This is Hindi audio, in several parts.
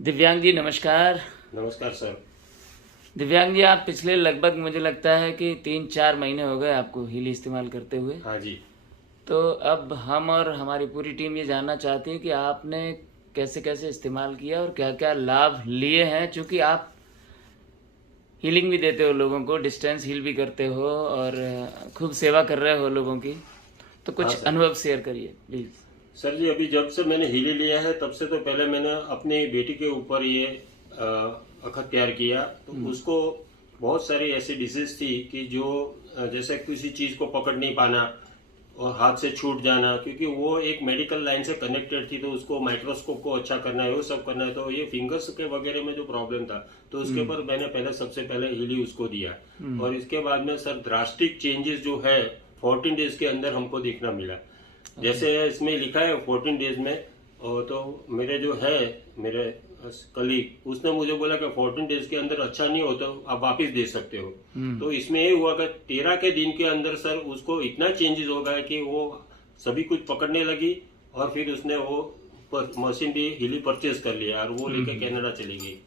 दिव्यांग जी नमस्कार। नमस्कार सर। दिव्यांग जी आप पिछले लगभग मुझे लगता है कि 3-4 महीने हो गए आपको हीली इस्तेमाल करते हुए। हाँ जी। तो अब हम और हमारी पूरी टीम ये जानना चाहती है कि आपने कैसे कैसे इस्तेमाल किया और क्या क्या लाभ लिए हैं, चूँकि आप हीलिंग भी देते हो लोगों को, डिस्टेंस हील भी करते हो और खूब सेवा कर रहे हो लोगों की। तो हाँ कुछ सर। अनुभव शेयर करिए प्लीज़। सर जी, अभी जब से मैंने हीली लिया है तब से तो पहले मैंने अपनी बेटी के ऊपर ये अखत तैयार किया, तो उसको बहुत सारी ऐसी डिजीज थी कि जो जैसे किसी चीज को पकड़ नहीं पाना और हाथ से छूट जाना, क्योंकि वो एक मेडिकल लाइन से कनेक्टेड थी, तो उसको माइक्रोस्कोप को अच्छा करना है, वो सब करना है, तो ये फिंगर्स के वगैरह में जो प्रॉब्लम था तो उसके ऊपर मैंने पहले सबसे पहले हीली उसको दिया। और इसके बाद में सर ड्रास्टिक चेंजेस जो है 14 डेज के अंदर हमको देखना मिला। जैसे इसमें लिखा है 14 डेज में, और तो मेरे जो है मेरे कलीग उसने मुझे बोला कि 14 डेज के अंदर अच्छा नहीं हो तो आप वापस दे सकते हो। तो इसमें ये हुआ कि 13 के दिन के अंदर सर उसको इतना चेंजेस हो गया कि वो सभी कुछ पकड़ने लगी, और फिर उसने वो मशीन भी हिली परचेज कर लिया और वो लेके कनाडा चली गई।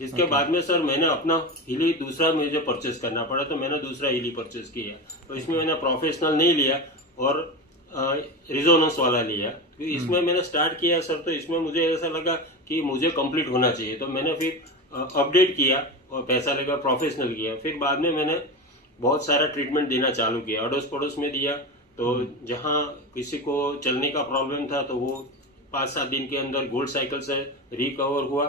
इसके बाद में सर मैंने अपना हिली दूसरा मुझे परचेज करना पड़ा, तो मैंने दूसरा हिली परचेज किया। तो इसमें मैंने प्रोफेशनल नहीं लिया और रिजोनेंस वाला लिया। तो इसमें मैंने स्टार्ट किया सर, तो इसमें मुझे ऐसा लगा कि मुझे कंप्लीट होना चाहिए, तो मैंने फिर अपडेट किया और पैसा लगा प्रोफेशनल किया। फिर बाद में मैंने बहुत सारा ट्रीटमेंट देना चालू किया, अड़ोस पड़ोस में दिया। तो जहाँ किसी को चलने का प्रॉब्लम था तो वो 5-7 दिन के अंदर गोल्ड साइकिल से रिकवर हुआ।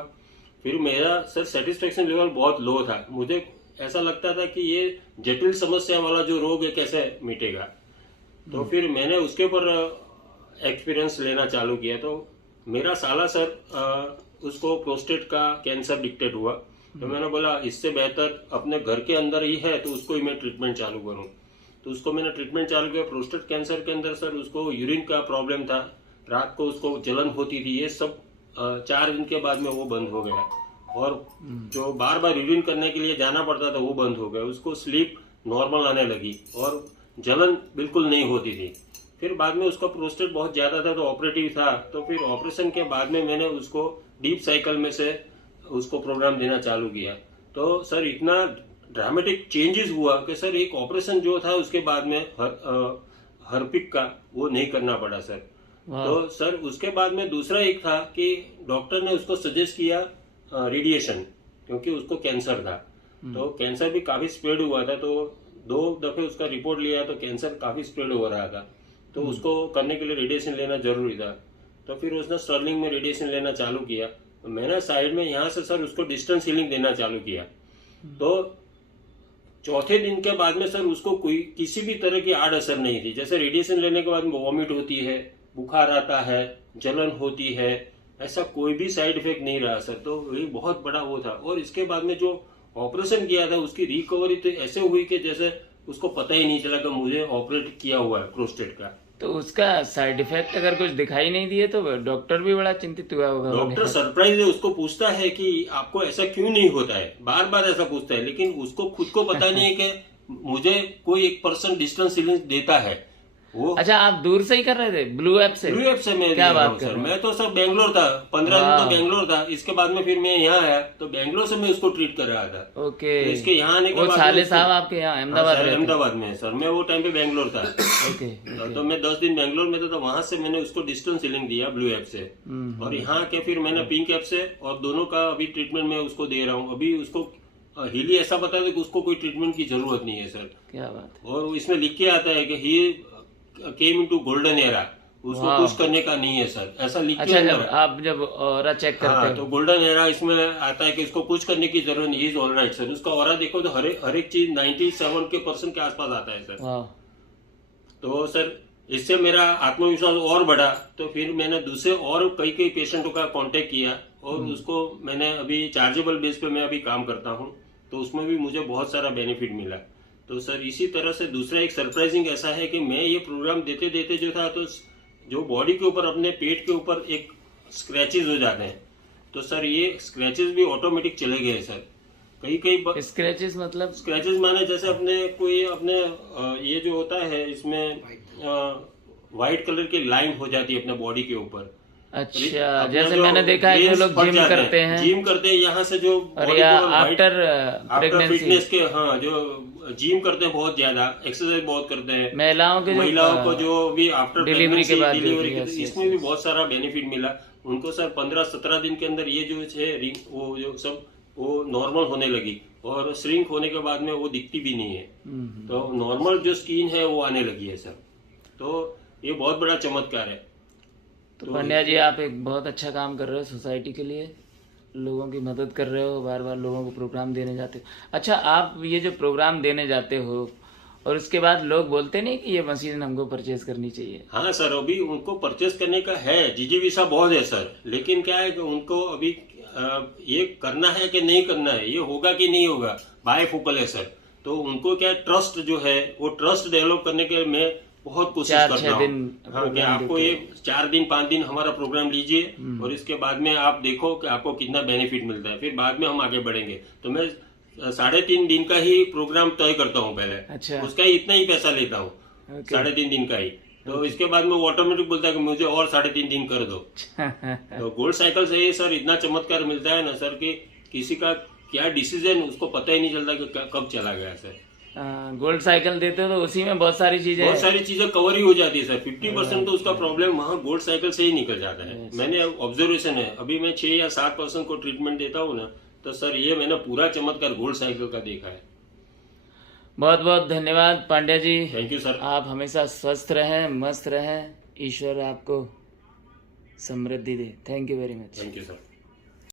फिर मेरा सर सेटिस्फेक्शन लेवल बहुत लो था, मुझे ऐसा लगता था कि ये जटिल समस्या वाला जो रोग है कैसे मिटेगा। तो फिर मैंने उसके ऊपर एक्सपीरियंस लेना चालू किया। तो मेरा साला सर उसको प्रोस्टेट का कैंसर डिटेक्ट हुआ, तो मैंने बोला इससे बेहतर अपने घर के अंदर ही है तो उसको ही मैं ट्रीटमेंट चालू करूं। तो उसको मैंने ट्रीटमेंट चालू किया। प्रोस्टेट कैंसर के अंदर सर उसको यूरिन का प्रॉब्लम था, रात को उसको जलन होती थी, ये सब 4 दिन के बाद में वो बंद हो गया। और जो बार बार यूरिन करने के लिए जाना पड़ता था वो बंद हो गया। उसको स्लीप नॉर्मल आने लगी और जलन बिल्कुल नहीं होती थी। फिर बाद में उसका प्रोस्टेट बहुत ज्यादा था तो ऑपरेटिव था, तो फिर ऑपरेशन के बाद में मैंने उसको डीप साइकिल में से उसको प्रोग्राम देना चालू किया। तो सर इतना ड्रामेटिक चेंजेस हुआ कि सर एक ऑपरेशन जो था उसके बाद में हर्पिक का वो नहीं करना पड़ा सर। तो सर उसके बाद में दूसरा एक था कि डॉक्टर ने उसको सजेस्ट किया रेडिएशन, क्योंकि उसको कैंसर था। तो कैंसर भी काफी स्प्रेड हुआ था, तो 2 दफे उसका रिपोर्ट लिया तो कैंसर काफी स्प्रेड हो रहा था, तो उसको करने के लिए रेडिएशन लेना जरूरी था। तो फिर उसने स्टर्लिंग में रेडिएशन लेना चालू किया। तो मैंने साइड में यहाँ से सर उसको डिस्टेंस हीलिंग देना चालू किया। तो चौथे दिन के बाद में सर उसको कोई किसी भी तरह की आड़ असर नहीं थी। जैसे रेडिएशन लेने के बाद वॉमिट होती है, बुखार आता है, जलन होती है, ऐसा कोई भी साइड इफेक्ट नहीं रहा सर। तो ये बहुत बड़ा वो था। और इसके बाद में जो ऑपरेशन किया था उसकी रिकवरी तो ऐसे हुई कि जैसे उसको पता ही नहीं चला कि मुझे ऑपरेट किया हुआ है प्रोस्टेट का। तो उसका साइड इफेक्ट अगर कुछ दिखाई नहीं दिए तो डॉक्टर भी बड़ा चिंतित हुआ होगा। डॉक्टर सरप्राइज है, उसको पूछता है कि आपको ऐसा क्यों नहीं होता है, बार बार ऐसा पूछता है, लेकिन उसको खुद को पता नहीं है कि मुझे कोई एक पर्सन डिस्टेंस हीलिंग देता है वो। अच्छा, आप दूर से ही कर रहे थे ब्लू ऐप से? ब्लू ऐप से मैं क्या बात सर। कर रहे हैं? मैं तो सर बेंगलोर था, 15 दिन तो बेंगलोर था। इसके बाद में फिर मैं यहाँ आया तो बेंगलोर से मैं उसको ट्रीट कर रहा था। ओके। तो इसके यहाँ आने के वो बाद साले साहब आपके यहाँ अहमदाबाद रहते थे? अहमदाबाद में सर, मैं वो टाइम पे बेंगलोर था। ओके। तो मैं 10 दिन बेंगलोर में था, तो वहां से मैंने उसको डिस्टेंस हीलिंग दिया ब्लू ऐप से। और यहाँ के फिर मैंने पिंक ऐप से, और दोनों का अभी ट्रीटमेंट मैं उसको दे रहा हूँ। अभी उसको हीली ऐसा बता दे कि उसको कोई ट्रीटमेंट की जरूरत नहीं है सर। क्या बात है। और इसमें लिख के आता है कि ही केम इनटू गोल्डन एरा, उसको कुछ करने का नहीं है सर, ऐसा लिख के। अच्छा, जब आप जब ऑरा चेक करते हाँ, हो तो गोल्डन एरा इसमें आता है कि इसको कुछ करने की जरूरत नहीं, इज ऑल राइट सर। उसका ऑरा देखो तो हर एक चीज 97% के आसपास आता है सर। वाह। तो सर इससे मेरा आत्मविश्वास और बढ़ा। तो फिर मैंने दूसरे और कई पेशेंटों का कांटेक्ट किया, और उसको मैंने अभी चार्जेबल बेस पे मैं अभी काम करता हूँ, तो उसमें भी मुझे बहुत सारा बेनिफिट मिला। तो सर इसी तरह से दूसरा एक सरप्राइजिंग ऐसा है कि मैं ये प्रोग्राम देते देते जो था, तो जो बॉडी के ऊपर अपने पेट के ऊपर एक स्क्रैचेस हो जाते हैं, तो सर ये स्क्रैचेस भी ऑटोमेटिक चले गए सर। कई स्क्रैचेस मतलब? स्क्रैचेस माने जैसे अपने कोई अपने ये जो होता है इसमें व्हाइट कलर की लाइन हो जाती है अपने बॉडी के ऊपर, अच्छा, अपना जैसे जो मैंने देखा है कि veins लोग फट जिम जाते करते हैं जिम करते हैं यहाँ से जो और body या को white- after after pregnancy fitness के, हाँ, जो जिम करते हैं बहुत ज्यादा, एक्सरसाइज बहुत करते हैं महिलाओं के जो महिलाओं को, जो भी आफ्टर डिलीवरी के प्रेगनेंसी बाद जो डिलीवरी होती है, के, इसमें भी बहुत सारा बेनिफिट मिला उनको सर। 15-17 दिन के अंदर ये जो है रिंग, वो जो सब वो नॉर्मल होने लगी, और श्रिंक होने के बाद में वो दिखती भी नहीं है, तो नॉर्मल जो स्किन है वो आने लगी है सर। तो ये बहुत बड़ा चमत्कार है। तो पंड्या जी, आप एक बहुत अच्छा काम कर रहे हो सोसाइटी के लिए, लोगों की मदद कर रहे हो, बार बार लोगों को प्रोग्राम देने जाते हो। अच्छा, आप ये जो प्रोग्राम देने जाते हो और उसके बाद लोग बोलते नहीं कि ये मशीन हमको परचेज करनी चाहिए? हाँ सर, अभी उनको परचेस करने का है, जिजीविसा बहुत है सर, लेकिन क्या है कि उनको अभी ये करना है कि नहीं करना है, ये होगा कि नहीं होगा, बायफोकल है सर। तो उनको क्या ट्रस्ट जो है, वो ट्रस्ट डेवलप करने के मैं बहुत कोशिश करता हूँ। हाँ, कि आपको ये 4 दिन 5 दिन हमारा प्रोग्राम लीजिए, और इसके बाद में आप देखो कि आपको कितना बेनिफिट मिलता है, फिर बाद में हम आगे बढ़ेंगे। तो मैं 3.5 दिन का ही प्रोग्राम तय करता हूँ पहले। अच्छा, उसका ही इतना ही पैसा लेता हूँ, 3.5 दिन का ही। तो इसके बाद में वो ऑटोमेटिक बोलता है कि मुझे और 3.5 दिन कर दो। तो गोल्ड साइकिल से ये सर इतना चमत्कार मिलता है ना सर, कि किसी का क्या डिसीजन उसको पता ही नहीं चलता कि कब चला गया सर। गोल्ड साइकिल देते हो तो उसी में बहुत सारी चीजें कवर ही हो जाती है सर। 50% तो उसका प्रॉब्लम वहाँ गोल्ड साइकिल से ही निकल जाता है। मैंने ऑब्जर्वेशन है, अभी मैं 6 या 7% को ट्रीटमेंट देता हूँ ना, तो सर ये मैंने पूरा चमत्कार गोल्ड साइकिल का देखा है। बहुत बहुत धन्यवाद Pandya ji. Thank you sir. आप हमेशा स्वस्थ रहें, मस्त रहें, ईश्वर आपको समृद्धि दे। Thank you very much. Thank you sir.